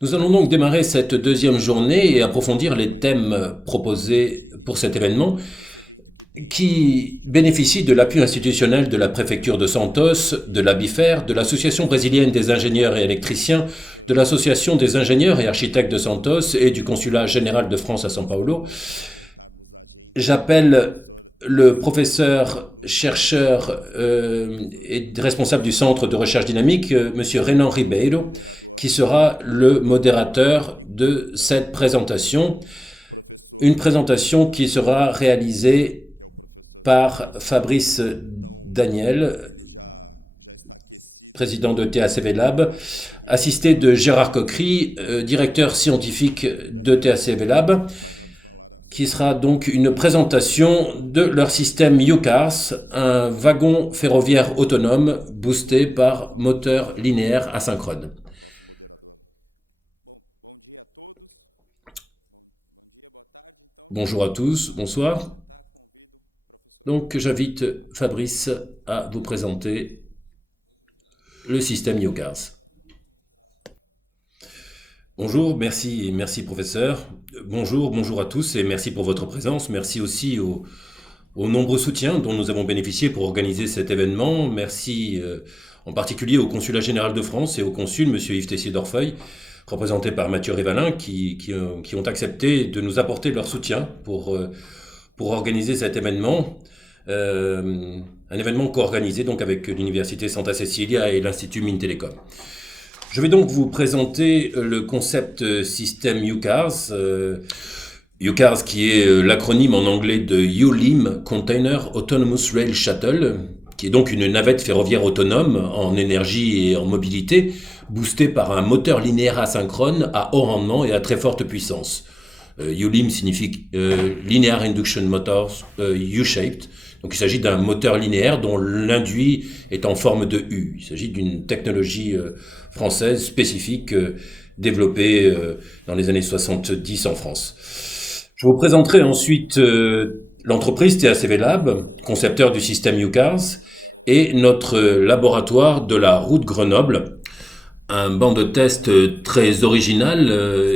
Nous allons donc démarrer cette deuxième journée et approfondir les thèmes proposés pour cet événement qui bénéficie de l'appui institutionnel de la préfecture de Santos, de l'ABIFER, de l'Association brésilienne des ingénieurs et électriciens, de l'Association des ingénieurs et architectes de Santos et du Consulat général de France à São Paulo. J'appelle le professeur, chercheur et responsable du Centre de recherche dynamique, M. Renan Ribeiro, qui sera le modérateur de cette présentation. Une présentation qui sera réalisée par Fabrice Daniel, président de TACV Lab, assisté de Gérard Coquery, directeur scientifique de TACV Lab, qui sera donc une présentation de leur système UCARS, un wagon ferroviaire autonome boosté par moteur linéaire asynchrone. Bonjour à tous, bonsoir. Donc j'invite Fabrice à vous présenter le système UCARS. Bonjour, merci professeur. Bonjour à tous et merci pour votre présence. Merci aussi aux nombreux soutiens dont nous avons bénéficié pour organiser cet événement. Merci en particulier au Consulat général de France et au consul, M. Yves Tessier-Dorfeuille, représenté par Mathieu Rivalin, qui ont accepté de nous apporter leur soutien pour organiser cet événement. Un événement co-organisé donc avec l'Université Santa Cecilia et l'Institut Mintelecom. Je vais donc vous présenter le concept système UCARS. UCARS qui est l'acronyme en anglais de ULIM, Container Autonomous Rail Shuttle, qui est donc une navette ferroviaire autonome en énergie et en mobilité, boostée par un moteur linéaire asynchrone à haut rendement et à très forte puissance. ULIM signifie Linear Induction Motors U-shaped. Donc il s'agit d'un moteur linéaire dont l'induit est en forme de U. Il s'agit d'une technologie française spécifique développée dans les années 70 en France. Je vous présenterai ensuite l'entreprise TACV Lab, concepteur du système UCARS, et notre laboratoire de la route Grenoble, un banc de test très original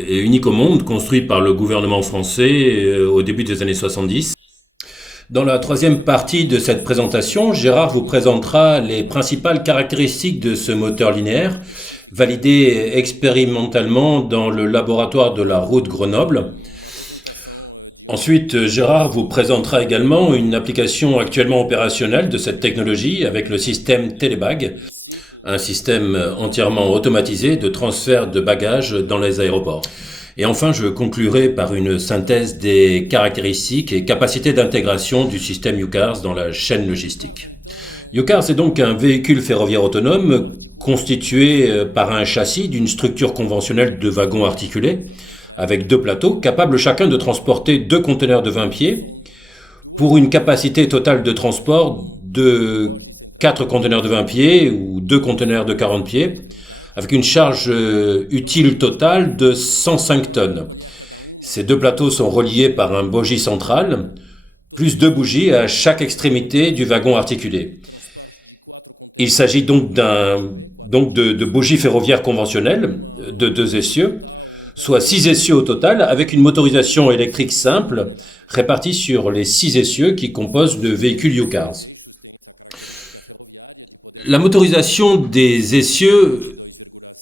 et unique au monde, construit par le gouvernement français au début des années 70. Dans la troisième partie de cette présentation, Gérard vous présentera les principales caractéristiques de ce moteur linéaire, validé expérimentalement dans le laboratoire de la route Grenoble. Ensuite, Gérard vous présentera également une application actuellement opérationnelle de cette technologie avec le système Telebag, un système entièrement automatisé de transfert de bagages dans les aéroports. Et enfin, je conclurai par une synthèse des caractéristiques et capacités d'intégration du système UCARS dans la chaîne logistique. UCARS est donc un véhicule ferroviaire autonome constitué par un châssis d'une structure conventionnelle de wagons articulés, avec deux plateaux capables chacun de transporter 2 conteneurs de 20 pieds pour une capacité totale de transport de 4 conteneurs de 20 pieds ou 2 conteneurs de 40 pieds, avec une charge utile totale de 105 tonnes. Ces deux plateaux sont reliés par un bogie central, plus 2 bougies à chaque extrémité du wagon articulé. Il s'agit donc de bogies ferroviaires conventionnelles de 2 essieux, soit 6 essieux au total, avec une motorisation électrique simple, répartie sur les 6 essieux qui composent le véhicule UCARS. La motorisation des essieux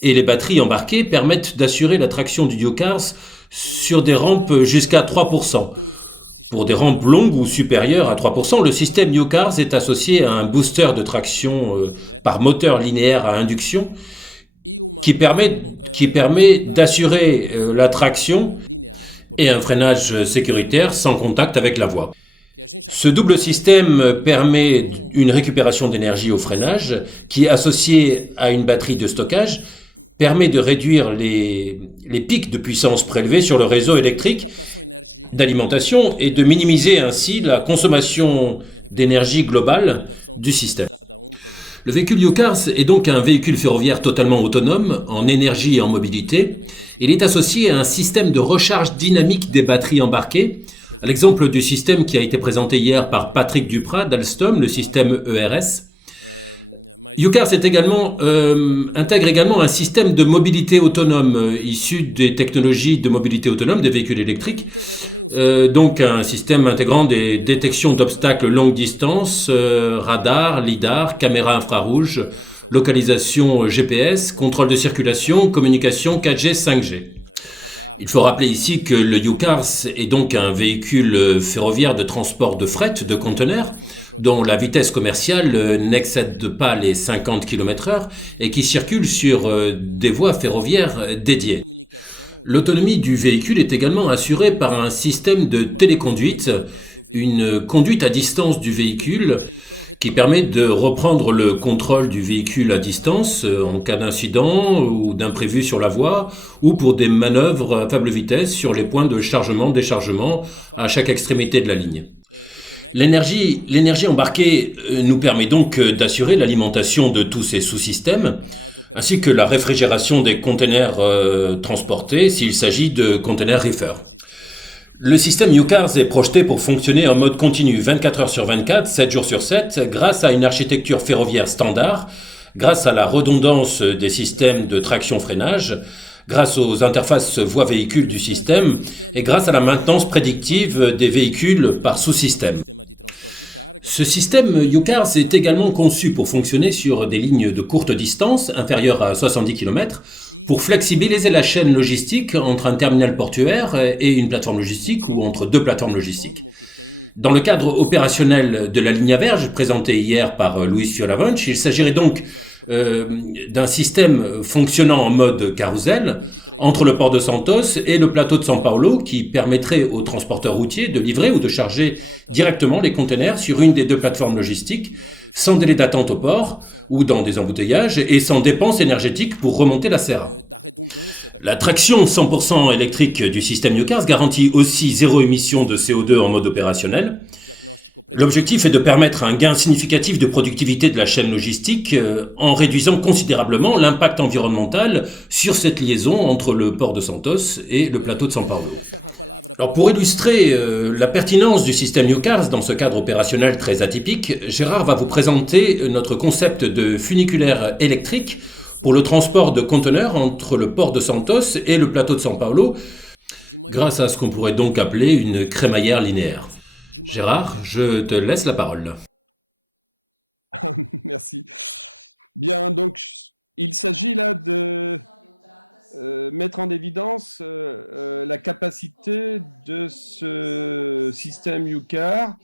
et les batteries embarquées permettent d'assurer la traction du UCARS sur des rampes jusqu'à 3%. Pour des rampes longues ou supérieures à 3%, le système UCARS est associé à un booster de traction par moteur linéaire à induction qui permet d'assurer la traction et un freinage sécuritaire sans contact avec la voie. Ce double système permet une récupération d'énergie au freinage qui, associé à une batterie de stockage, permet de réduire les pics de puissance prélevés sur le réseau électrique d'alimentation et de minimiser ainsi la consommation d'énergie globale du système. Le véhicule UCARS est donc un véhicule ferroviaire totalement autonome en énergie et en mobilité. Il est associé à un système de recharge dynamique des batteries embarquées, à l'exemple du système qui a été présenté hier par Patrick Duprat d'Alstom, le système ERS. UCARS intègre également un système de mobilité autonome issu des technologies de mobilité autonome des véhicules électriques. Donc un système intégrant des détections d'obstacles longue distance, radar, lidar, caméra infrarouge, localisation GPS, contrôle de circulation, communication 4G, 5G. Il faut rappeler ici que le UCARS est donc un véhicule ferroviaire de transport de fret, de conteneurs, dont la vitesse commerciale n'excède pas les 50 km/h et qui circule sur des voies ferroviaires dédiées. L'autonomie du véhicule est également assurée par un système de téléconduite, une conduite à distance du véhicule qui permet de reprendre le contrôle du véhicule à distance en cas d'incident ou d'imprévu sur la voie ou pour des manœuvres à faible vitesse sur les points de chargement-déchargement à chaque extrémité de la ligne. L'énergie embarquée nous permet donc d'assurer l'alimentation de tous ces sous-systèmes, ainsi que la réfrigération des containers transportés s'il s'agit de containers reefer. Le système UCARS est projeté pour fonctionner en mode continu 24 heures sur 24, 7 jours sur 7, grâce à une architecture ferroviaire standard, grâce à la redondance des systèmes de traction-freinage, grâce aux interfaces voie-véhicule du système et grâce à la maintenance prédictive des véhicules par sous-système. Ce système UCARS est également conçu pour fonctionner sur des lignes de courte distance, inférieures à 70 km, pour flexibiliser la chaîne logistique entre un terminal portuaire et une plateforme logistique ou entre deux plateformes logistiques. Dans le cadre opérationnel de la ligne à verge, présenté hier par Luis Fioravante, il s'agirait donc d'un système fonctionnant en mode carrousel entre le port de Santos et le plateau de São Paulo qui permettrait aux transporteurs routiers de livrer ou de charger directement les containers sur une des deux plateformes logistiques sans délai d'attente au port ou dans des embouteillages et sans dépenses énergétiques pour remonter la serre. La traction 100% électrique du système UCARS garantit aussi zéro émission de CO2 en mode opérationnel. L'objectif est de permettre un gain significatif de productivité de la chaîne logistique en réduisant considérablement l'impact environnemental sur cette liaison entre le port de Santos et le plateau de São Paulo. Alors pour illustrer la pertinence du système UCARS dans ce cadre opérationnel très atypique, Gérard va vous présenter notre concept de funiculaire électrique pour le transport de conteneurs entre le port de Santos et le plateau de São Paulo, grâce à ce qu'on pourrait donc appeler une crémaillère linéaire. Gérard, je te laisse la parole. Merci. Bien, donc il s'agit là de mettre en évidence la capacité de ce système UCAR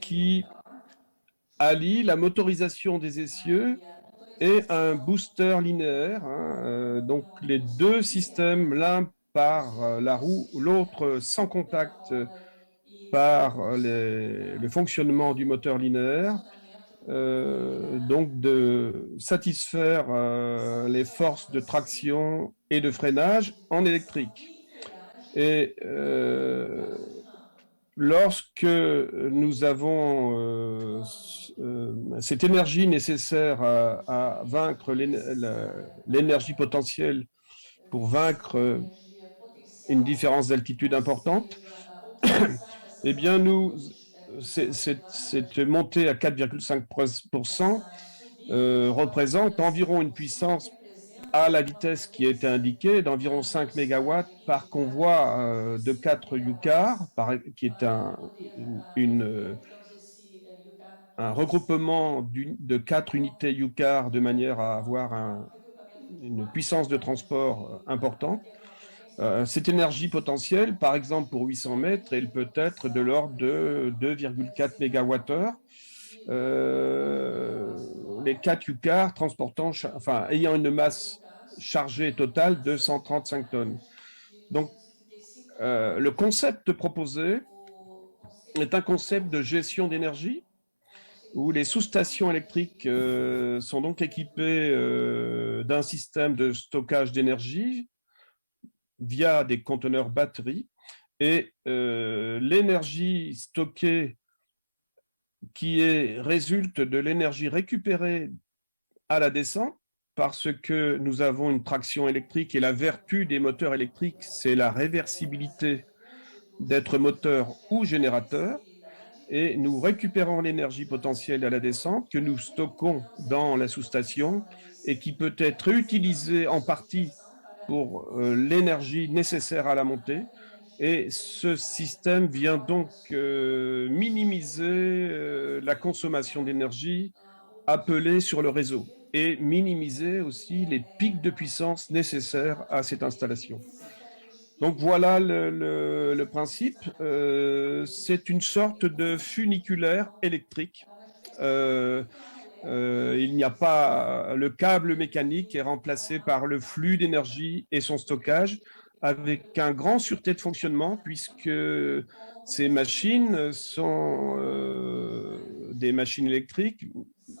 qui allie la motorisation des essieux et un booster linéaire. Donc les deux systèmes, l'un par la roue, l'autre sans contact par le fonctionnement du moteur linéaire, donc de satisfaire les forces de traction et de freinage en électrique. Et lorsque nous avons cette énergie nécessaire à vaincre l'énergie potentielle pour vaincre une différence d'altitude importante, eh bien, cette montée à 4,5% représente environ une puissance à la vitesse qui a été indiquée d'environ 5 MW par convoi de 4 UCAR, qui est un regroupement de 4 unités UCAR de manière à avoir une puissance de transport importante. Cette énergie potentielle, par exemple pour 800 mètres, elle peut être de l'ordre de 2,4 MWh. Les 4 UCAR ayant une masse chargée totale de 135 tonnes. Donc, le concept proposé est un concept de gestion d'énergie où les sous-stations électriques sont donc équipées d'un système de stockage d'énergie via des conteneurs batteries et l'énergie stockée qui résulte de l'énergie récupérée à la descente parce que nous avons une traction électrique et la vertu des moteurs électriques, c'est la réversibilité d'être moteur ou générateur. et nous récupérons l'énergie potentielle à la descente que nous stockons dans la sous-station et qui peut être réutilisée en partie pour l'énergie nécessaire à la montée. Et ce système vient donc minimiser la consommation d'énergie appelée sur le réseau et minimiser aussi les pics de puissance nécessaires à cette installation. Donc voilà le principe. C'est une sorte de funiculaire électrique. Il n'y a pas, le câble mécanique est remplacé par le flux d'énergie et son stockage avec un grand sûreté de fonctionnement puisque ces machines sont des machines électriques.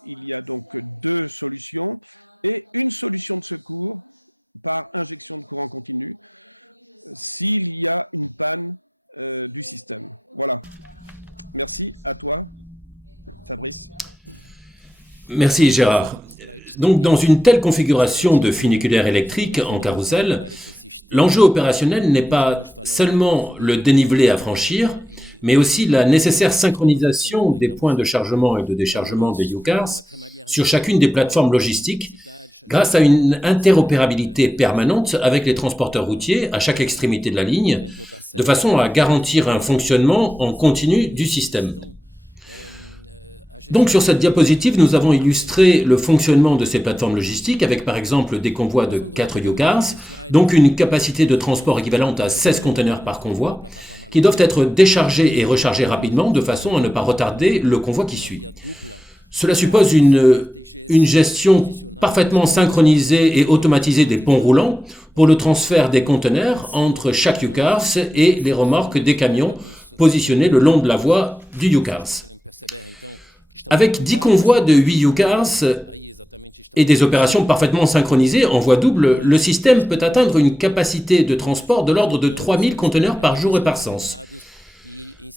Il y a donc 2 solutions et une solution de secours par injection de courant continu s'il y a une panne du système. Voilà. Merci à toi, Fabrice. Merci Gérard. Donc dans une telle configuration de funiculaire électrique en carrousel, l'enjeu opérationnel n'est pas seulement le dénivelé à franchir, mais aussi la nécessaire synchronisation des points de chargement et de déchargement des UCARS sur chacune des plateformes logistiques grâce à une interopérabilité permanente avec les transporteurs routiers à chaque extrémité de la ligne, de façon à garantir un fonctionnement en continu du système. Donc sur cette diapositive, nous avons illustré le fonctionnement de ces plateformes logistiques avec par exemple des convois de 4 UCARS, donc une capacité de transport équivalente à 16 conteneurs par convoi, qui doivent être déchargés et rechargés rapidement de façon à ne pas retarder le convoi qui suit. Cela suppose une gestion parfaitement synchronisée et automatisée des ponts roulants pour le transfert des conteneurs entre chaque UCARS et les remorques des camions positionnés le long de la voie du UCARS. Avec 10 convois de 8 UCARS et des opérations parfaitement synchronisées en voie double, le système peut atteindre une capacité de transport de l'ordre de 3000 conteneurs par jour et par sens.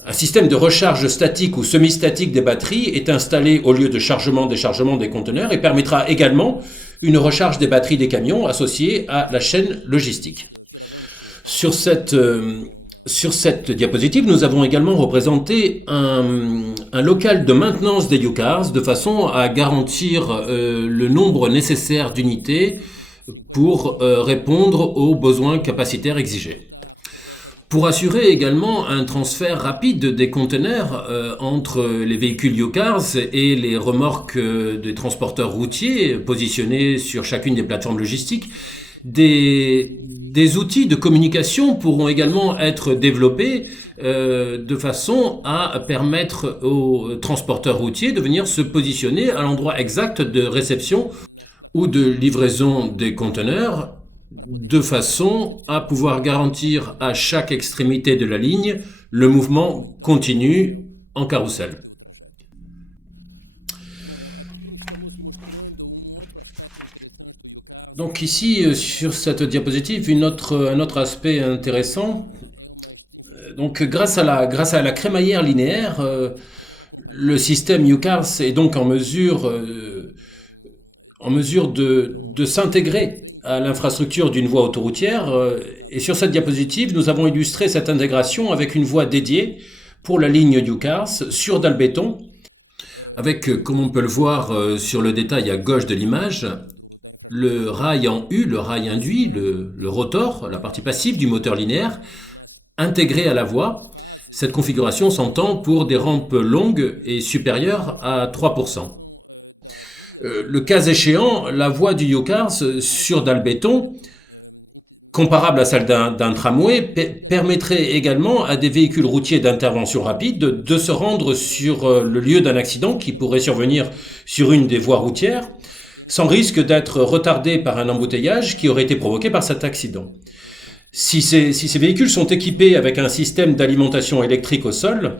Un système de recharge statique ou semi-statique des batteries est installé au lieu de chargement-déchargement des conteneurs et permettra également une recharge des batteries des camions associées à la chaîne logistique. Sur cette diapositive, nous avons également représenté un local de maintenance des UCARS de façon à garantir le nombre nécessaire d'unités pour répondre aux besoins capacitaires exigés. Pour assurer également un transfert rapide des conteneurs entre les véhicules UCARS et les remorques des transporteurs routiers positionnés sur chacune des plateformes logistiques, des outils de communication pourront également être développés de façon à permettre aux transporteurs routiers de venir se positionner à l'endroit exact de réception ou de livraison des conteneurs, de façon à pouvoir garantir à chaque extrémité de la ligne le mouvement continu en carrousel. Donc ici, sur cette diapositive, un autre aspect intéressant. Donc grâce à la crémaillère linéaire, le système UCARS est donc en mesure de s'intégrer à l'infrastructure d'une voie autoroutière. Et sur cette diapositive, nous avons illustré cette intégration avec une voie dédiée pour la ligne UCARS sur dalle béton, avec, comme on peut le voir sur le détail à gauche de l'image, le rail en U, le rail induit, le rotor, la partie passive du moteur linéaire, intégré à la voie. Cette configuration s'entend pour des rampes longues et supérieures à 3%. Le cas échéant, la voie du UCARS sur dalle béton, comparable à celle d'un tramway, permettrait également à des véhicules routiers d'intervention rapide de se rendre sur le lieu d'un accident qui pourrait survenir sur une des voies routières, sans risque d'être retardés par un embouteillage qui aurait été provoqué par cet accident. Si ces véhicules sont équipés avec un système d'alimentation électrique au sol,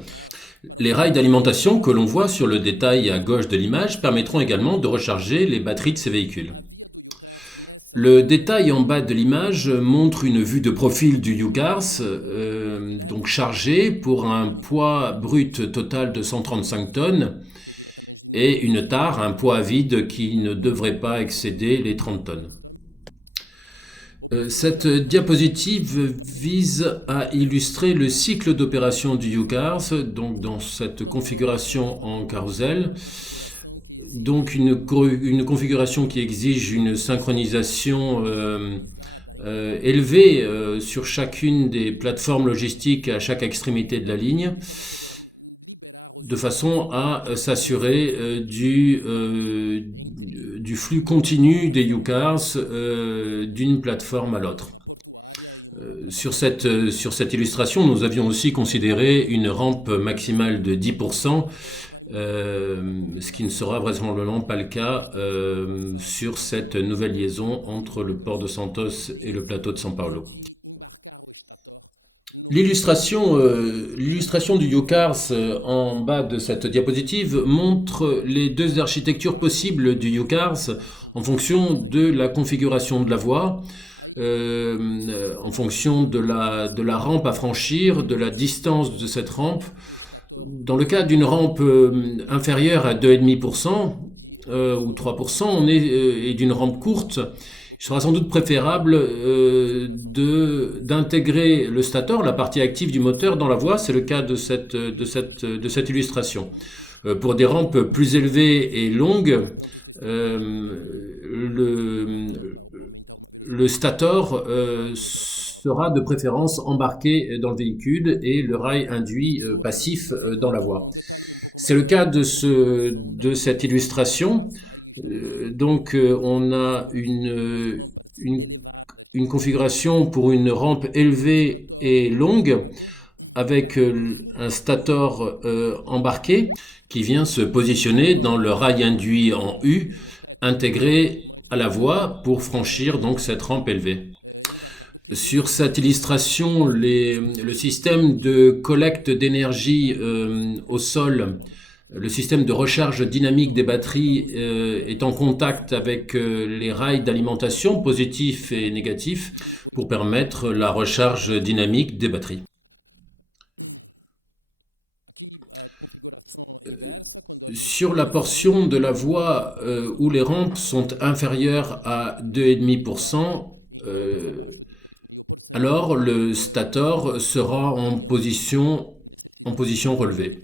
les rails d'alimentation que l'on voit sur le détail à gauche de l'image permettront également de recharger les batteries de ces véhicules. Le détail en bas de l'image montre une vue de profil du UCARS, donc chargé pour un poids brut total de 135 tonnes et une tare, un poids vide qui ne devrait pas excéder les 30 tonnes. Cette diapositive vise à illustrer le cycle d'opération du UCARS, donc dans cette configuration en carrousel. Donc une configuration qui exige une synchronisation élevée sur chacune des plateformes logistiques à chaque extrémité de la ligne, de façon à s'assurer du flux continu des UCARS d'une plateforme à l'autre. Sur cette illustration, nous avions aussi considéré une rampe maximale de 10%, ce qui ne sera vraisemblablement pas le cas sur cette nouvelle liaison entre le port de Santos et le plateau de São Paulo. L'illustration du UCARS en bas de cette diapositive montre les deux architectures possibles du UCARS en fonction de la configuration de la voie, en fonction de la rampe à franchir, de la distance de cette rampe. Dans le cas d'une rampe inférieure à 2,5% ou 3%, et d'une rampe courte, il sera sans doute préférable d'intégrer le stator, la partie active du moteur, dans la voie. C'est le cas de cette illustration. Pour des rampes plus élevées et longues, le stator sera de préférence embarqué dans le véhicule et le rail induit passif dans la voie. C'est le cas de cette illustration. Donc on a une configuration pour une rampe élevée et longue avec un stator embarqué qui vient se positionner dans le rail induit en U intégré à la voie pour franchir donc cette rampe élevée. Sur cette illustration, le système de collecte d'énergie au sol, le système de recharge dynamique des batteries est en contact avec les rails d'alimentation positifs et négatifs pour permettre la recharge dynamique des batteries. Sur la portion de la voie où les rampes sont inférieures à 2,5%, alors le stator sera en position relevée.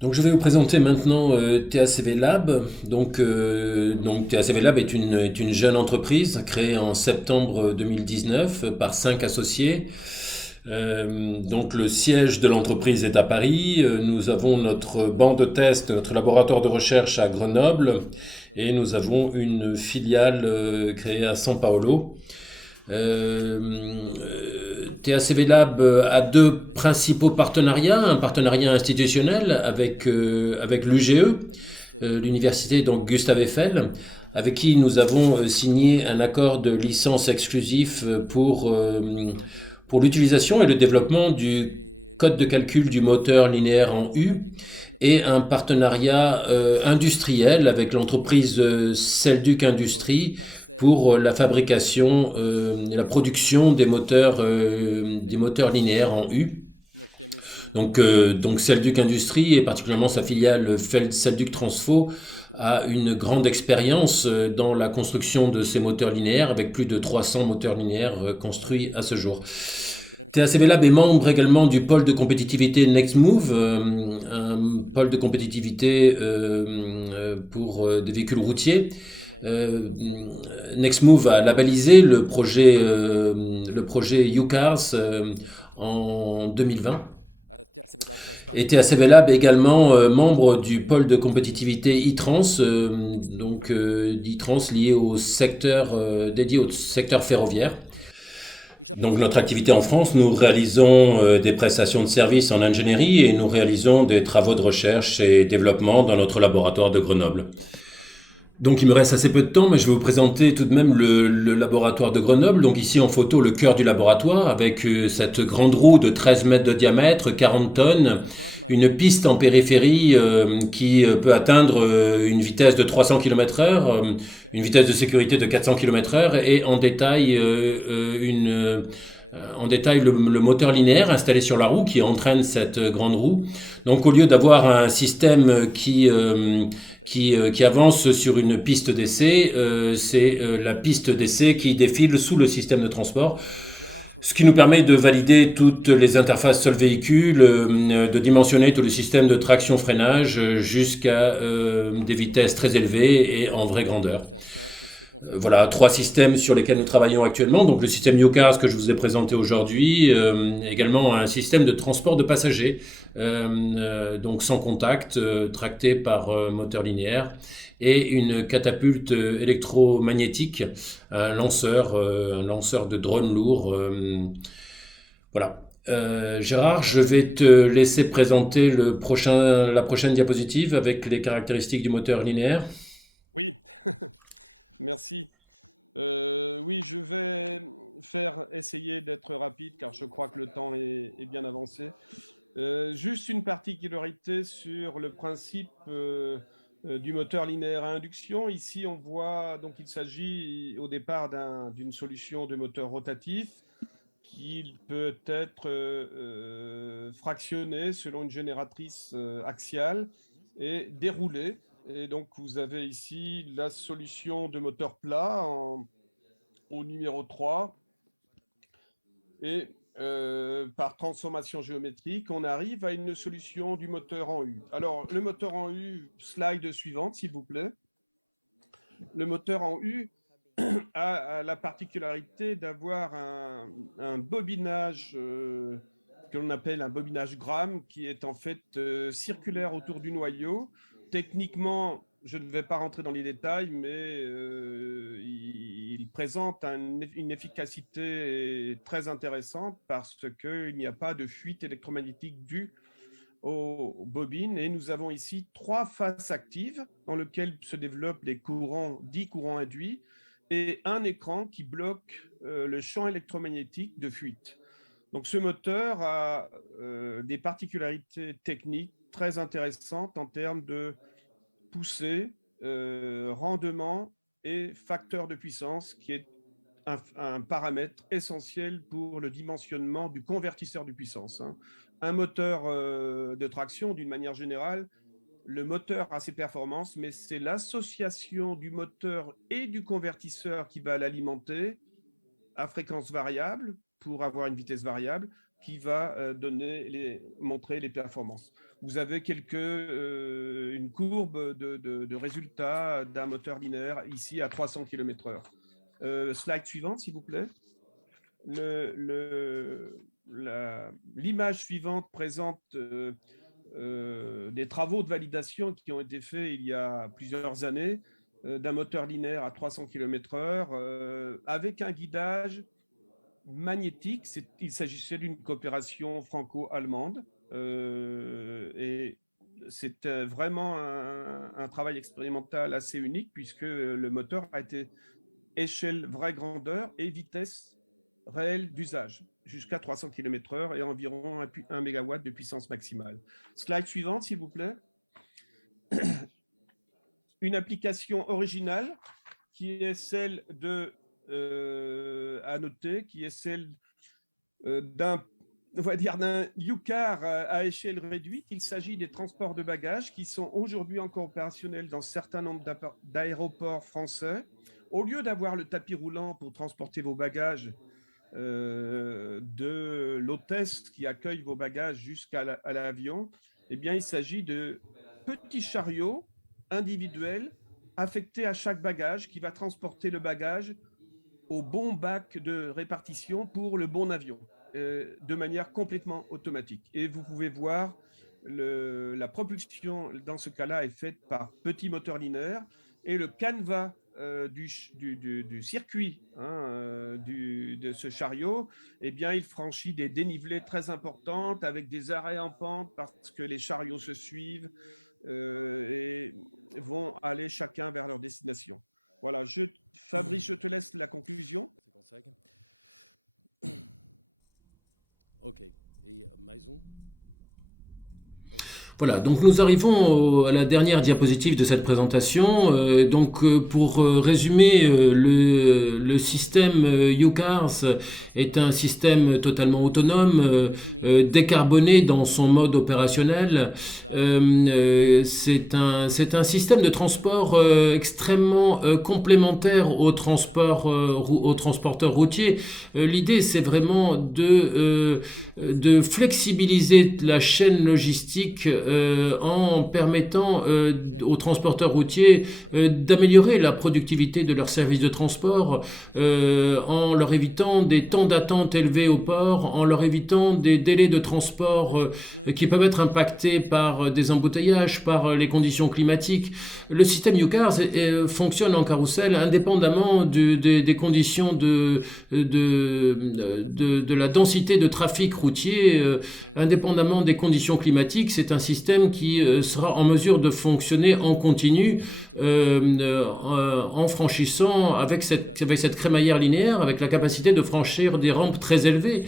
Donc je vais vous présenter maintenant TACV Lab. Donc TACV Lab est une jeune entreprise créée en septembre 2019 par 5 associés. Donc le siège de l'entreprise est à Paris. Nous avons notre banc de test, notre laboratoire de recherche à Grenoble, et nous avons une filiale créée à São Paulo. TACV Lab a deux principaux partenariats, un partenariat institutionnel avec l'UGE, l'université donc Gustave Eiffel, avec qui nous avons signé un accord de licence exclusif pour l'utilisation et le développement du code de calcul du moteur linéaire en U, et un partenariat industriel avec l'entreprise Celduc Industries pour la fabrication et la production des moteurs linéaires en U. Donc Celduc Industries, et particulièrement sa filiale Celduc Transfo, a une grande expérience dans la construction de ces moteurs linéaires, avec plus de 300 moteurs linéaires construits à ce jour. TACV Lab est membre également du pôle de compétitivité NextMove, un pôle de compétitivité pour des véhicules routiers. NextMove a labellisé le projet UCARS en 2020. Et TACV Lab est également membre du pôle de compétitivité e-Trans, donc e-Trans lié au secteur dédié au secteur ferroviaire. Donc notre activité en France, nous réalisons des prestations de services en ingénierie et nous réalisons des travaux de recherche et développement dans notre laboratoire de Grenoble. Donc il me reste assez peu de temps, mais je vais vous présenter tout de même le laboratoire de Grenoble. Donc ici en photo, le cœur du laboratoire avec cette grande roue de 13 mètres de diamètre, 40 tonnes, une piste en périphérie qui peut atteindre une vitesse de 300 km/h, une vitesse de sécurité de 400 km/h et en détail en détail le moteur linéaire installé sur la roue qui entraîne cette grande roue. Donc au lieu d'avoir un système qui avance sur une piste d'essai, c'est la piste d'essai qui défile sous le système de transport. Ce qui nous permet de valider toutes les interfaces sol-véhicule, de dimensionner tout le système de traction-freinage jusqu'à des vitesses très élevées et en vraie grandeur. Voilà, trois systèmes sur lesquels nous travaillons actuellement. Donc le système UCARS que je vous ai présenté aujourd'hui, également un système de transport de passagers, donc sans contact, tracté par moteur linéaire, et une catapulte électromagnétique, un lanceur de drone lourd. Voilà. Gérard, je vais te laisser présenter la prochaine diapositive avec les caractéristiques du moteur linéaire. Oui, merci. Oui, je vais essayer d'être rapide car je crois que le temps est bien avancé. Juste une particularité sur le principe du moteur linéaire à induction. Ici, on voit donc il s'agit au départ d'une solution de moteur rotatif qui peut être fractionné selon une génératrice axiale et déroulé. Et donc, vous avez ici la solution de moteur plat au numéro 3. Et par transformation géométrique, on arrive à une solution du moteur en U. Alors, le moteur en U, slide suivante, s'il vous plaît. Le moteur en U a la particularité d'avoir un bobinage que l'on appelle un bobinage Gram, qui est en fait circulaire autour du noyau. Techniquement, je ne vais pas rentrer dans les détails, mais il présente une efficacité très intéressante parce qu'il n'y a pas de fuite électromagnétique due aux bobines. Et nous avons ici 3 faces actives dans lesquelles se développent les courants, 10 courants induits, et un écran qui bloque le champ électromagnétique de fuite. Donc ce moteur a des particularités techniques très intéressantes en termes de poussée, rendement et facteur de puissance, qui est un paramètre essentiel pour le dimensionnement du convertisseur de puissance. Un moteur de traction, d'une manière générale, le moteur a ses performances, mais c'est l'association du moteur et du convertisseur qui va l'alimenter à fréquence variable pour avoir une vitesse variable qui va montrer les performances. Vous avez une courbe de résultats d'un moteur linéaire ici à 300 km/h. Slide suivante, s'il vous plaît. L'image suivante présente des travaux de validation qui ont été faits il y a plusieurs années d'un moteur linéaire à 300 km/h avec un guidage magnétique. Il s'agissait d'une coopération franco-allemande et c'était vraiment un travail expérimental assez unique puisque le moteur a été échelle vraie grandeur et vitesse réelle d'usage, jusqu'à 300 km/h et environ 1 MW de puissance maximale. Slide suivante, s'il vous plaît. Une application originale qui est celle à noter, qui est celle d'un UCAR à échelle réduite. Il s'agit des transports de bagages qui sont aujourd'hui encore opérationnels dans certains nombres d'aéroports français. Au lieu d'avoir le tapis roulant pour transporter vos bagages de l'hôtesse qui accueille vos bagages jusqu'à l'avion, eh bien, il s'agit de petits chariots individuels affectés à chaque bagage qui va transporter le bagage au bon bac de répartition pour le bon avion, de manière complètement automatique. Et vous pouvez voir la propulsion dans ce cas-là est faite par petits moteurs linéaires et le canevas du circuit de ce chariot, eh bien, il franchit des dénivelés très importantes avec des arrêts en pente parce que les chariots se suivent et vont aller chacun vers leur destination. Voilà, Fabrice, je te laisse la conclusion. Ok. Et mais um? Okay. Voilà, donc nous arrivons à la dernière diapositive de cette présentation. Pour résumer, le système UCARS est un système totalement autonome, décarboné dans son mode opérationnel. C'est un système de transport extrêmement complémentaire au transporteur routier. L'idée, c'est vraiment de flexibiliser la chaîne logistique en permettant aux transporteurs routiers d'améliorer la productivité de leurs services de transport, en leur évitant des temps d'attente élevés au port, en leur évitant des délais de transport qui peuvent être impactés par des embouteillages, par les conditions climatiques. Le système UCARS fonctionne en carrousel indépendamment des conditions de la densité de trafic routier, indépendamment des conditions climatiques. C'est un système qui sera en mesure de fonctionner en continu, en franchissant avec cette crémaillère linéaire, avec la capacité de franchir des rampes très élevées.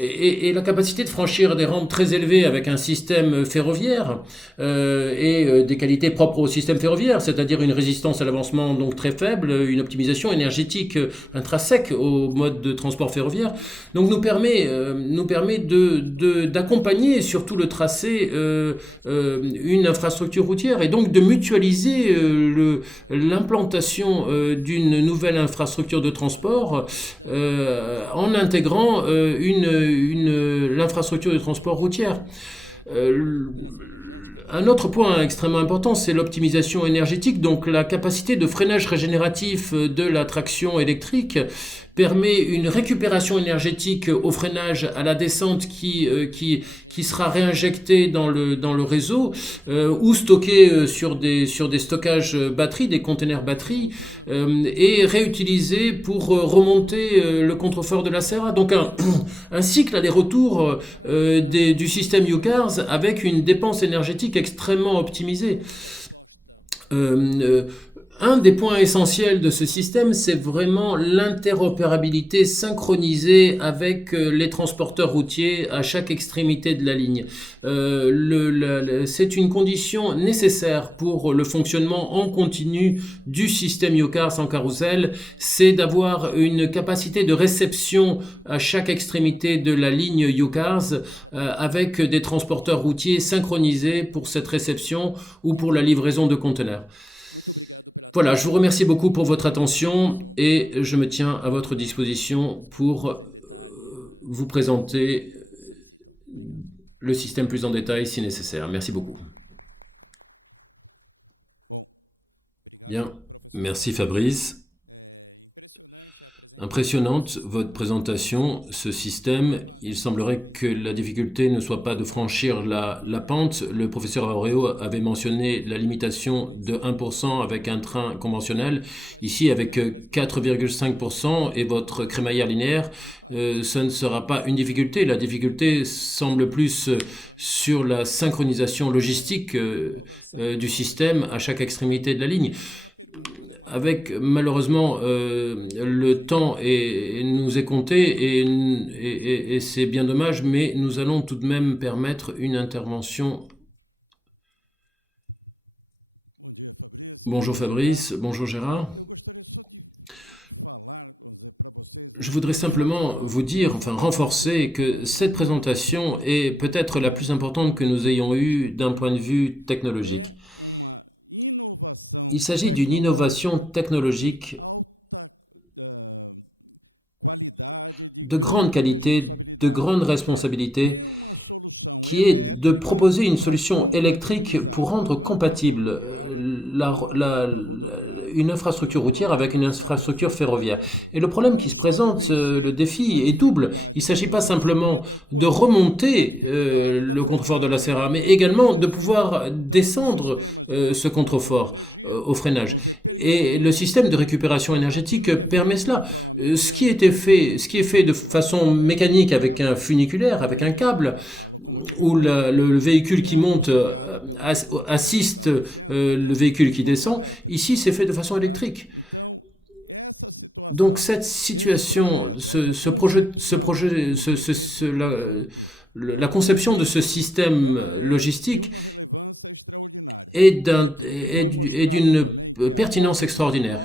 Et la capacité de franchir des rampes très élevées avec un système ferroviaire et des qualités propres au système ferroviaire, c'est-à-dire une résistance à l'avancement donc très faible, une optimisation énergétique intrinsèque au mode de transport ferroviaire, donc nous permet d'accompagner sur tout le tracé une infrastructure routière et donc de mutualiser l'implantation d'une nouvelle infrastructure de transport en intégrant l'infrastructure de transport routière. Un autre point extrêmement important, c'est l'optimisation énergétique. Donc la capacité de freinage régénératif de la traction électrique permet une récupération énergétique au freinage à la descente qui sera réinjectée dans le réseau ou stockée sur des stockages batteries, des containers batteries, et réutilisée pour remonter le contrefort de la Serra. Donc un cycle aller-retour du système UCARS avec une dépense énergétique extrêmement optimisée. Un des points essentiels de ce système, c'est vraiment l'interopérabilité synchronisée avec les transporteurs routiers à chaque extrémité de la ligne. C'est une condition nécessaire pour le fonctionnement en continu du système UCARS en carrousel, c'est d'avoir une capacité de réception à chaque extrémité de la ligne UCARS avec des transporteurs routiers synchronisés pour cette réception ou pour la livraison de conteneurs. Voilà, je vous remercie beaucoup pour votre attention et je me tiens à votre disposition pour vous présenter le système plus en détail si nécessaire. Merci beaucoup. Bien, merci Fabrice. Impressionnante votre présentation. Ce système, il semblerait que la difficulté ne soit pas de franchir la pente. Le professeur Aureo avait mentionné la limitation de 1% avec un train conventionnel. Ici, avec 4,5% et votre crémaillère linéaire, ce ne sera pas une difficulté. La difficulté semble plus sur la synchronisation logistique du système à chaque extrémité de la ligne. Avec malheureusement le temps nous est compté et c'est bien dommage, mais nous allons tout de même permettre une intervention. Bonjour Fabrice, bonjour Gérard. Je voudrais simplement vous dire, renforcer que cette présentation est peut-être la plus importante que nous ayons eue d'un point de vue technologique. Il s'agit d'une innovation technologique de grande qualité, de grande responsabilité, qui est de proposer une solution électrique pour rendre compatible une infrastructure routière avec une infrastructure ferroviaire. Et le problème qui se présente, le défi est double. Il ne s'agit pas simplement de remonter le contrefort de la Serra, mais également de pouvoir descendre ce contrefort au freinage. Et le système de récupération énergétique permet cela. Ce qui est fait de façon mécanique avec un funiculaire, avec un câble, où le véhicule qui monte assiste le véhicule qui descend, ici c'est fait de façon électrique. Donc cette situation, la conception de ce système logistique est d'une pertinence extraordinaire.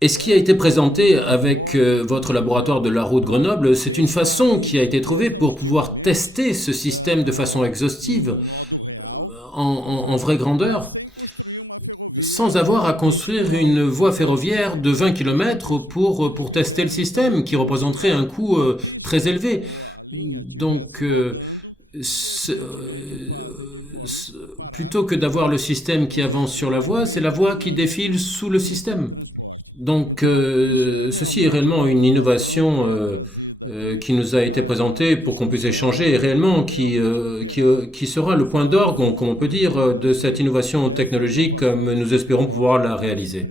Et ce qui a été présenté avec votre laboratoire de la route Grenoble, c'est une façon qui a été trouvée pour pouvoir tester ce système de façon exhaustive, en vraie grandeur, sans avoir à construire une voie ferroviaire de 20 km pour tester le système, qui représenterait un coût très élevé. Donc, plutôt que d'avoir le système qui avance sur la voie, c'est la voie qui défile sous le système. Donc, ceci est réellement une innovation qui nous a été présentée pour qu'on puisse échanger, et réellement qui sera le point d'orgue, comme on peut dire, de cette innovation technologique, comme nous espérons pouvoir la réaliser.